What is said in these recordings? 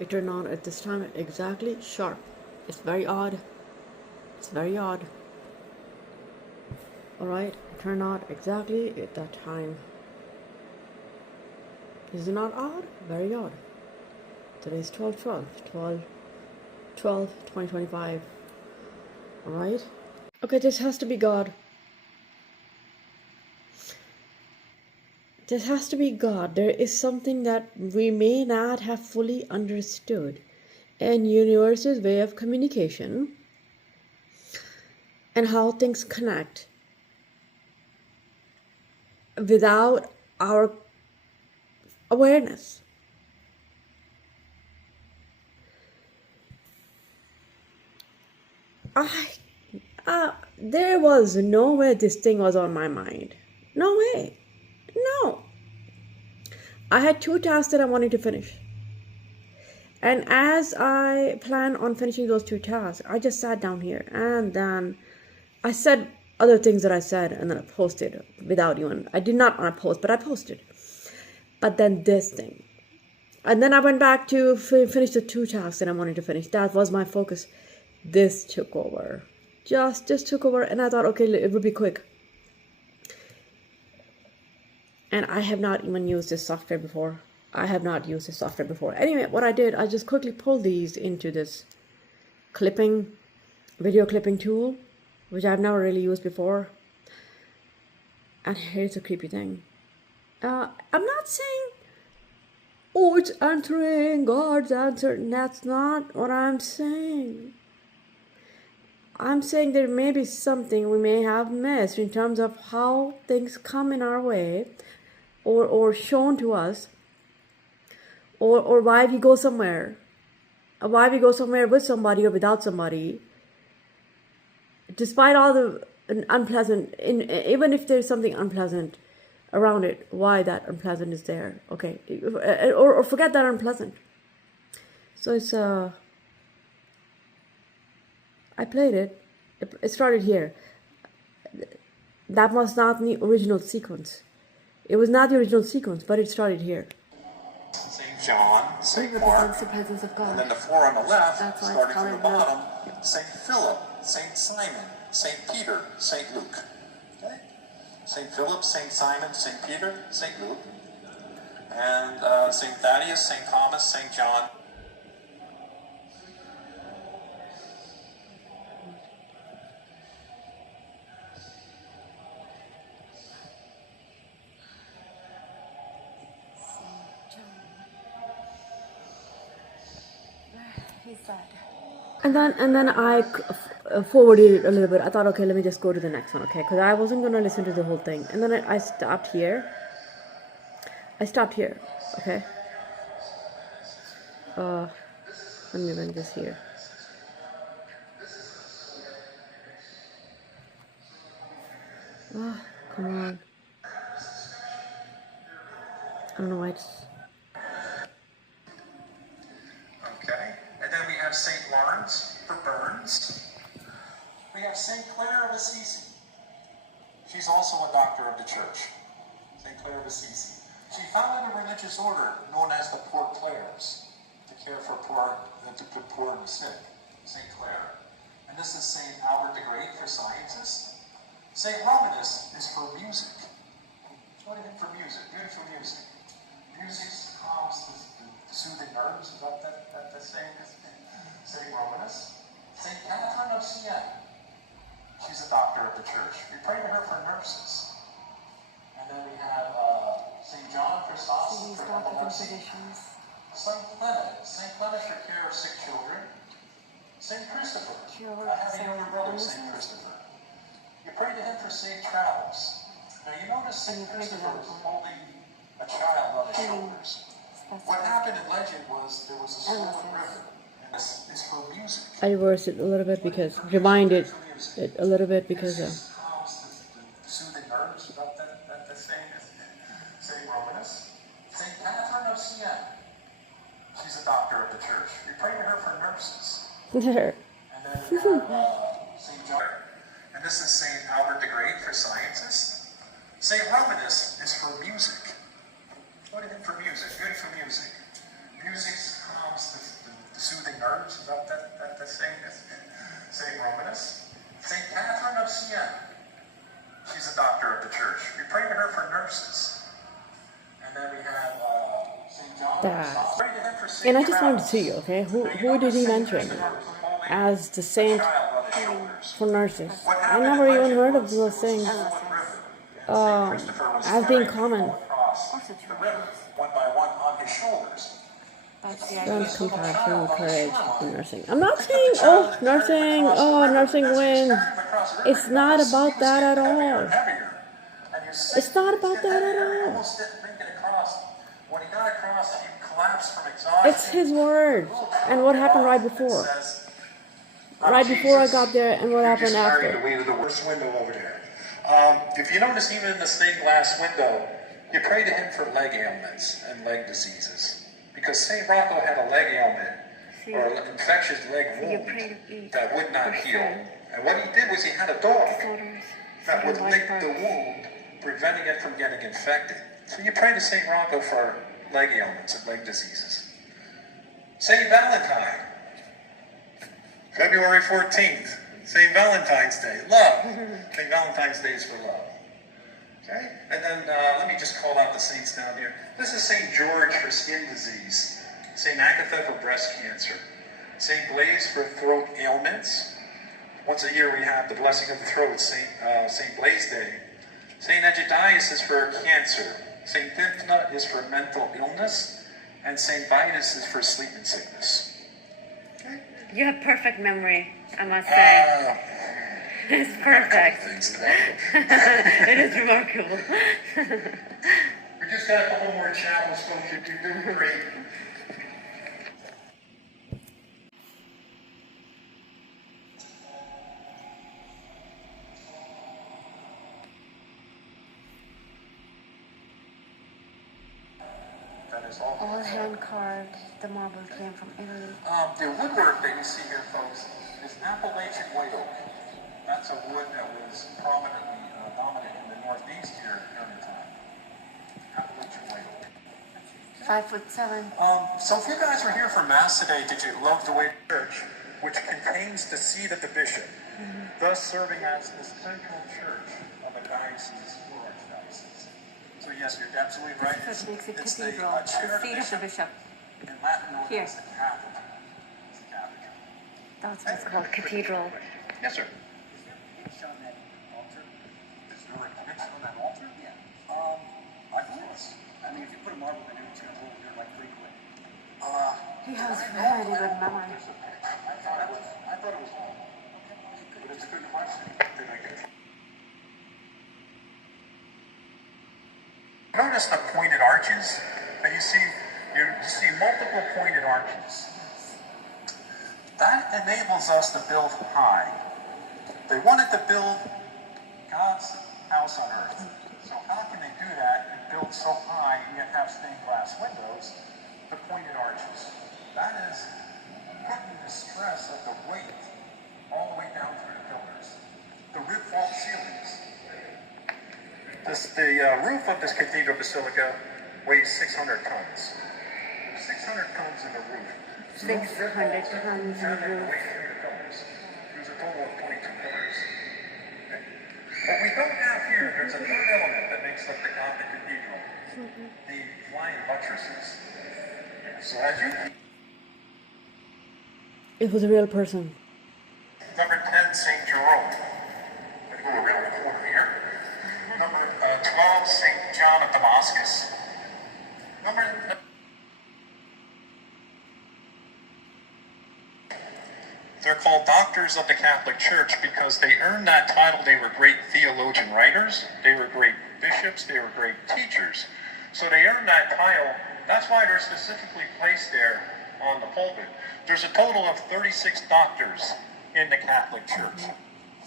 It turned on at this time exactly sharp. It's very odd. It's very odd. Alright, it turned on exactly at that time. Is it not odd? Very odd. Today's 12/2025. Alright? Okay, this has to be God. This has to be God. There is something that we may not have fully understood in universe's way of communication and how things connect without our awareness. There was no way this thing was on my mind. No way. No. I had 2 tasks that I wanted to finish. And as I planned on finishing those 2 tasks, I just sat down here and then I said other things that I said and then I posted without even, I did not want to post, but I posted. But then this thing. And then I went back to finish the 2 tasks that I wanted to finish. That was my focus. This took over. Just took over, and I thought, okay, it would be quick. And I have not even used this software before. Anyway, what I did, I just quickly pulled these into this video clipping tool, which I've never really used before. And here's the creepy thing. I'm not saying, oh, it's answering, God's answer. That's not what I'm saying. I'm saying there may be something we may have missed in terms of how things come in our way or shown to us, or why we go somewhere, with somebody or without somebody, despite all the unpleasant, even if there's something unpleasant around it, why that unpleasant is there. Okay, or forget that unpleasant. So it's I played it. It started here. That was not the original sequence. It was not the original sequence, but it started here. St. John, St. Mark, and then the 4 on the left, starting from the bottom, St. Philip, St. Simon, St. Peter, St. Luke. Okay? St. Philip, St. Simon, St. Peter, St. Luke, and St. Thaddeus, St. Thomas, St. John. And then I forwarded it a little bit. I thought, okay, let me just go to the next one, okay? Because I wasn't going to listen to the whole thing. And then I stopped here. Okay? Let me bring this here. Oh, come on. I don't know why it's... Okay, and then we have St. Lawrence for burns. We have St. Clare of Assisi. She's also a doctor of the church. St. Clare of Assisi. She founded a religious order known as the Poor Clares to care for poor and sick. St. Clare. And this is St. Albert the Great for scientists. St. Romanus is for music. What do you think for music? Beautiful music. Music calms the soothing nerves. Is that the saying? St. Romanus. St. Catherine of Siena. She's a doctor of the church. We pray to her for nurses. And then we have St. John Chrysostom for epilepsy. St. Clement for care of sick children. St. Christopher. I have a younger brother, St. Christopher. You pray to him for safe travels. Now you notice St. Christopher was holding a child on his shoulders. What happened in legend was there was a swollen river, and this is for music. I reversed it a little bit because, reminded it a little bit because calms the soothing nerves. Is that the saying? St. Romanus. St. Catherine of Siena. She's a doctor of the church. We pray to her for nurses. And then we have St. John. And this is St. Albert the Great for scientists. St. Romanus is for music. What do you think for music? Good for music. Music calms the And I just wanted to see, okay, who did he mention as the saint for nurses? I never even heard of those things as being common. One by one on his shoulders. Strength, compassion, courage in nursing. I'm not saying, nursing wins. It's not about that at all. It's not about that at all. When he got across, he collapsed from exhaustion. It's his word. And what happened right before? Right before I got there, and what happened after? The way to the worst window over there. If you notice, even in the stained glass window, you pray to him for leg ailments and leg diseases. Because St. Rocco had a leg ailment, or an infectious leg wound that would not heal. And what he did was he had a dog that would lick the wound, preventing it from getting infected. So you pray to St. Rocco for leg ailments and leg diseases. St. Valentine, February 14th, St. Valentine's Day, love. St. Valentine's Day is for love. Okay? And then let me just call out the saints down here. This is St. George for skin disease, St. Agatha for breast cancer, St. Blaise for throat ailments. Once a year we have the blessing of the throat, St. Blaise Day. St. Egidius is for cancer, St. Dymphna is for mental illness, and St. Vitus is for sleeping sickness. Okay? You have perfect memory, I must say. It's perfect. It is remarkable. We just got a couple more chapels, folks. You're doing great. All hand carved. The marble came from Italy. The woodwork that you see here, folks, is Appalachian white oak. That's a wood that was prominently dominant in the Northeast here during the time. Appalachian white oak. 5'7". So if you guys were here for Mass today, did you love the way church, which contains the seat of the bishop, thus serving as the central church of a diocese or archdiocese? So yes, you're absolutely right. This makes it cathedral, the seat of the bishop. In Latin, known Here. as the Catholic. It's the Catholic. That's what's called cathedral. Yes, sir. On that altar? Is there a connection on that altar? Yeah. I guess. I mean, if you put a marble in it, it's going to hold here like pretty quick. He has very good memory. I thought it was home. But it's a good question. Notice the pointed arches that you see. You see multiple pointed arches. That enables us to build high. They wanted to build God's house on earth. So how can they do that and build so high and yet have stained glass windows? The pointed arches. That is putting the stress of the weight all the way down through the pillars. The roof vault ceilings. The roof of this cathedral basilica weighs 600 tons. 600 tons in the roof. 600 tons in the roof. There's a total of 22 pillars. Okay? What we don't have here, there's a third element that makes up the Gothic cathedral. The flying buttresses. So as you... It was a real person. Number 10, St. Jerome. I'm going to go around the corner here. Number 12, St. John of Damascus. They're called doctors of the Catholic Church because they earned that title. They were great theologian writers. They were great bishops. They were great teachers. So they earned that title. That's why they're specifically placed there on the pulpit. There's a total of 36 doctors in the Catholic Church.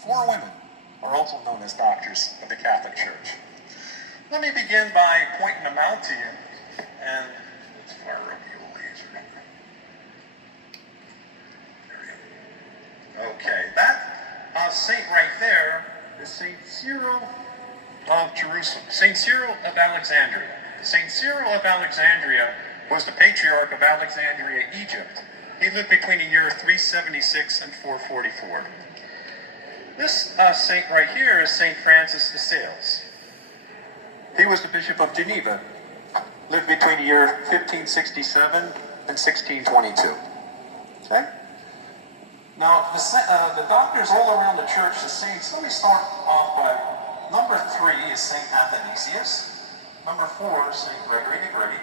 4 women are also known as doctors of the Catholic Church. Let me begin by pointing them out to you. And let's fire up the old laser. Okay, that saint right there is St. Cyril of Jerusalem. St. Cyril of Alexandria. St. Cyril of Alexandria was the patriarch of Alexandria, Egypt. He lived between the year 376 and 444. This saint right here is St. Francis de Sales. He was the Bishop of Geneva. Lived between the year 1567 in 1622. Okay? Now, the doctors all around the church, the saints, let me start off by number 3 is St. Athanasius. Number 4, St. Gregory the Great.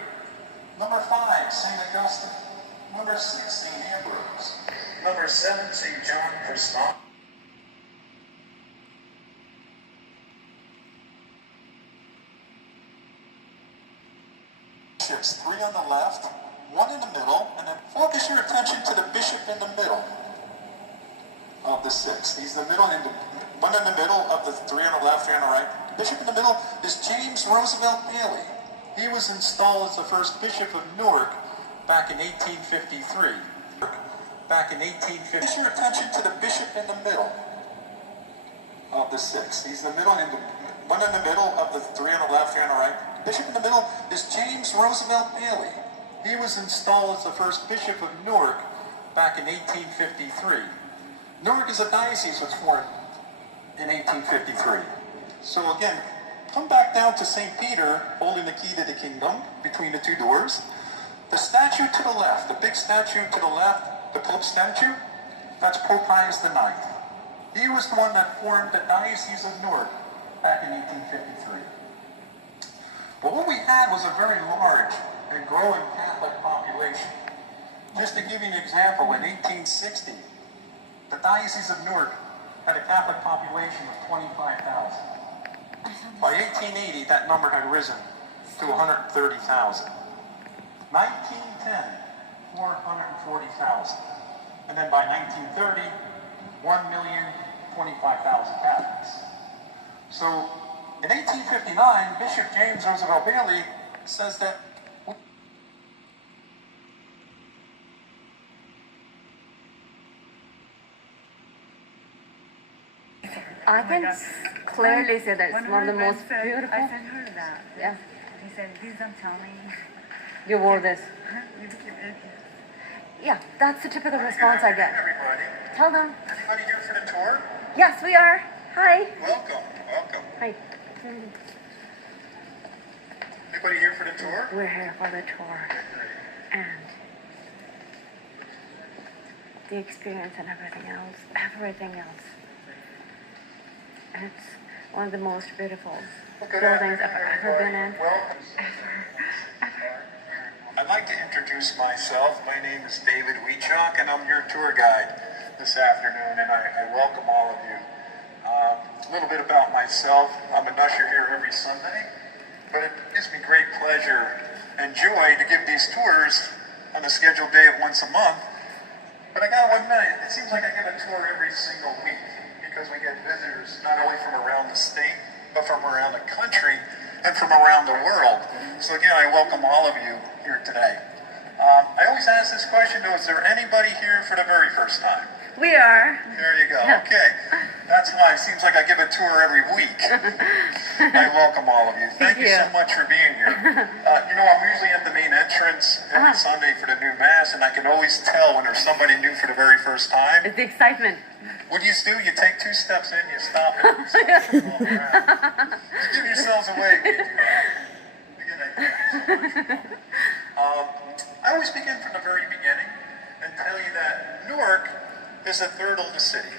Number 5, St. Augustine. Number 6, St. Ambrose. Number 7, St. John Chrysostom. Bishops, 3 on the left, 1 in the middle, and then focus your attention to the bishop in the middle of the 6. He's the middle, and one in the middle of the 3 on the left, 3 on the right. The bishop in the middle is James Roosevelt Bailey. He was installed as the first bishop of Newark back in 1853. Back in 1850. Focus your attention to the bishop in the middle of the 6. He's the middle, and one in the middle of the 3 on the left, 3 on the right. The bishop in the middle is James Roosevelt Bailey. He was installed as the first bishop of Newark back in 1853. Newark is a diocese was formed in 1853. So again, come back down to St. Peter, holding the key to the kingdom between the 2 doors. The statue to the left, the big statue to the left, the Pope statue, that's Pope Pius IX. He was the one that formed the Diocese of Newark back in 1853. But what we had was a very large and growing Catholic population. Just to give you an example, in 1860, the Diocese of Newark had a Catholic population of 25,000. By 1880, that number had risen to 130,000. 1910, 440,000. And then by 1930, 1,025,000 Catholics. So in 1859, Bishop James Roosevelt Bailey says that I can clearly say that it's one of the most beautiful. I sent her that. Yeah. He said, please don't tell me. You wore this. You became very cute. Yeah, that's the typical response I get. everybody. Tell them. Anybody here for the tour? Yes, we are. Hi. Welcome, welcome. Hi. Anybody here for the tour? We're here for the tour. And the experience and everything else. Everything else. It's one of the most beautiful buildings I've ever been in. Welcome. I'd like to introduce myself. My name is David Weechock, and I'm your tour guide this afternoon, and I welcome all of you. A little bit about myself. I'm an usher here every Sunday, but it gives me great pleasure and joy to give these tours on a scheduled day of once a month. But I gotta admit, it seems like I give a tour every single week, because we get visitors not only from around the state, but from around the country and from around the world. So again, I welcome all of you here today. I always ask this question though, is there anybody here for the very first time? We are. There you go, okay. That's why it seems like I give a tour every week. I welcome all of you. Thank you so much for being here. You know, I'm usually at the main entrance every Sunday for the new Mass, and I can always tell when there's somebody new for the very first time. It's the excitement. What do? You take 2 steps in, you stop it, you start to walk around. You give yourselves away when you do that. Again, I thank you so much. I always begin from the very beginning and tell you that Newark is a third oldest city.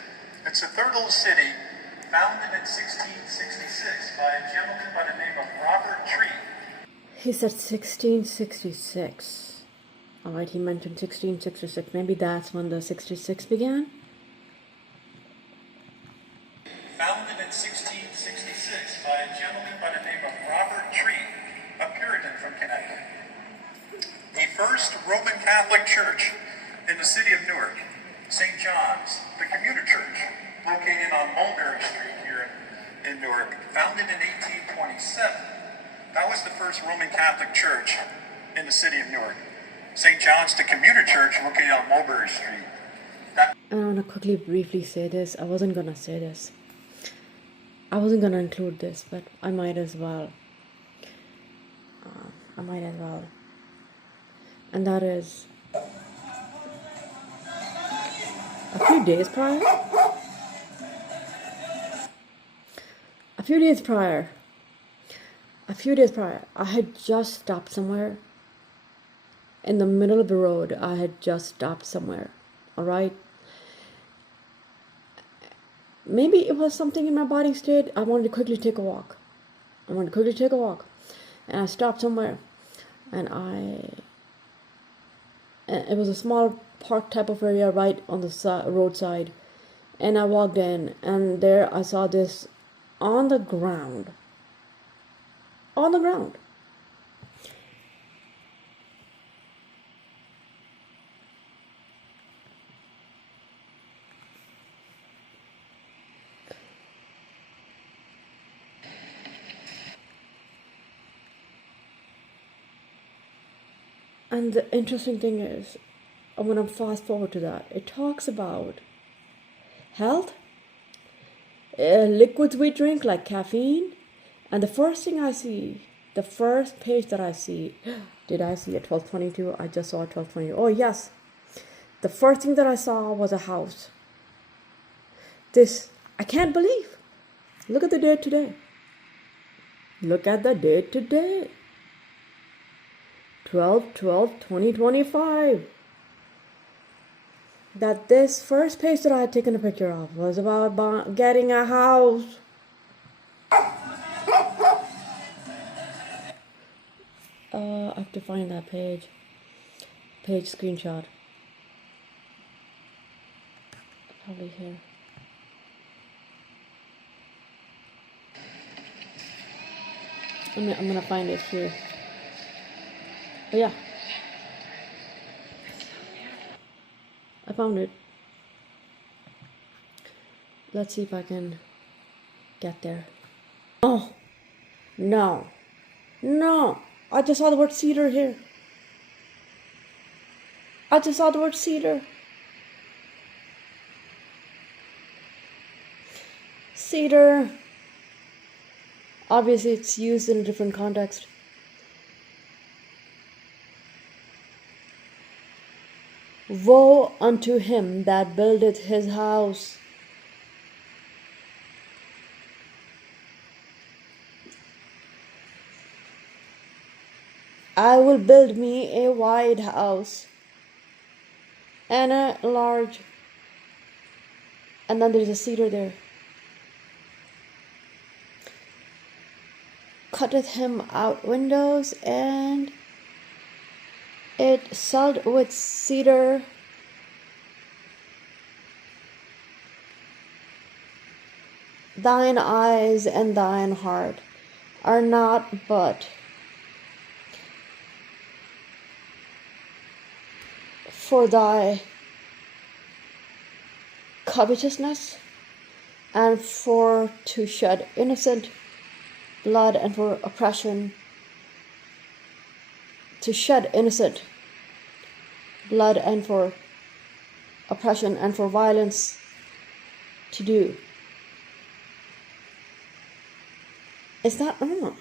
It's the third oldest city, founded in 1666 by a gentleman by the name of Robert Tree. He said 1666. Alright, he mentioned 1666. Maybe that's when the 66 began? Founded in 1666 by a gentleman by the name of Robert Tree, a Puritan from Connecticut. The first Roman Catholic church in the city of Newark, St. John's, the commuter church, located on Mulberry Street here in Newark, founded in 1827. That was the first Roman Catholic church in the city of Newark. St. John's, the commuter church, located on Mulberry Street. I want to quickly, briefly say this. I wasn't going to say this. I wasn't going to include this, but I might as well. And that is a few days prior, I had just stopped somewhere in the middle of the road. I had just stopped somewhere. All right. Maybe it was something in my body state. I wanted to quickly take a walk. And I stopped somewhere. And it was a small park type of area right on the roadside. And I walked in, and there I saw this on the ground. And the interesting thing is, I'm going to fast forward to that. It talks about health, liquids we drink like caffeine, and the first page that I see, did I see at 12:22? I just saw at 12:20. Oh yes, the first thing that I saw was a house. This, I can't believe. Look at the date today. 12/12/2025. That this first page that I had taken a picture of was about getting a house. I have to find that page screenshot. Probably here. I'm gonna find it here. Oh yeah, I found it. Let's see if I can get there. Oh, no. I just saw the word cedar here. Cedar. Obviously, it's used in a different context. Woe unto him that buildeth his house. I will build me a wide house and a large, and then there's a cedar there. Cutteth him out windows, and it sold with cedar. Thine eyes and thine heart are not but for thy covetousness, and for to shed innocent blood, and for oppression, to shed innocent blood, and for oppression, and for violence to do. It's not Irma.